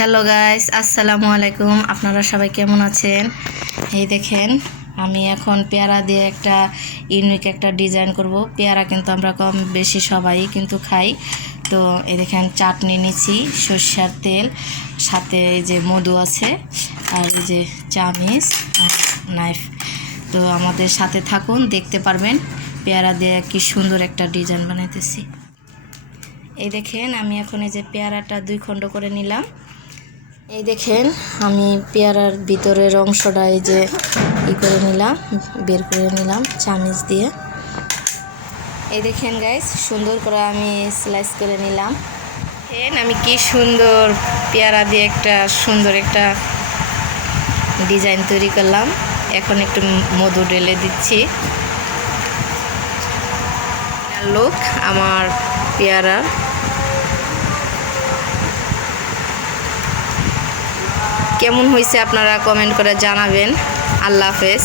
Hello guys, আসসালামু আলাইকুম। আপনারা সবাই কেমন আছেন? এই দেখেন, আমি এখন পেয়ারা দিয়ে একটা ইউনিক একটা ডিজাইন করব। পেয়ারা কিন্তু আমরা কম বেশি সবাই কিন্তু খাই। তো এই দেখেন, চাটনি নিচ্ছি, সরষের তেল, সাথে এই যে মধু আছে, আর এই যে চামিচ আর নাইফ। তো আমাদের সাথে থাকুন, দেখতে পারবেন পেয়ারা দিয়ে কি সুন্দর একটা ডিজাইন বানাইতেছি। এই দেখেন, আমি এখন এই যে পেয়ারাটা 2 খণ্ড করে নিলাম। এই দেখেন, আমি পেয়ারার ভিতরের অংশটা এই যে করে নিলাম, বের করে নিলাম চামিচ দিয়ে। এই দেখেন গাইস, সুন্দর করে আমি স্লাইস করে নিলাম। আমি কি সুন্দর পেয়ারা দিয়ে একটা সুন্দর একটা ডিজাইন তৈরি করলাম। এখন একটু মধু ঢেলে দিচ্ছি। লুক আমার পেয়ারা। কেমন হয়েছে আপনারা কমেন্ট করে জানাবেন। আল্লাহ হাফেজ।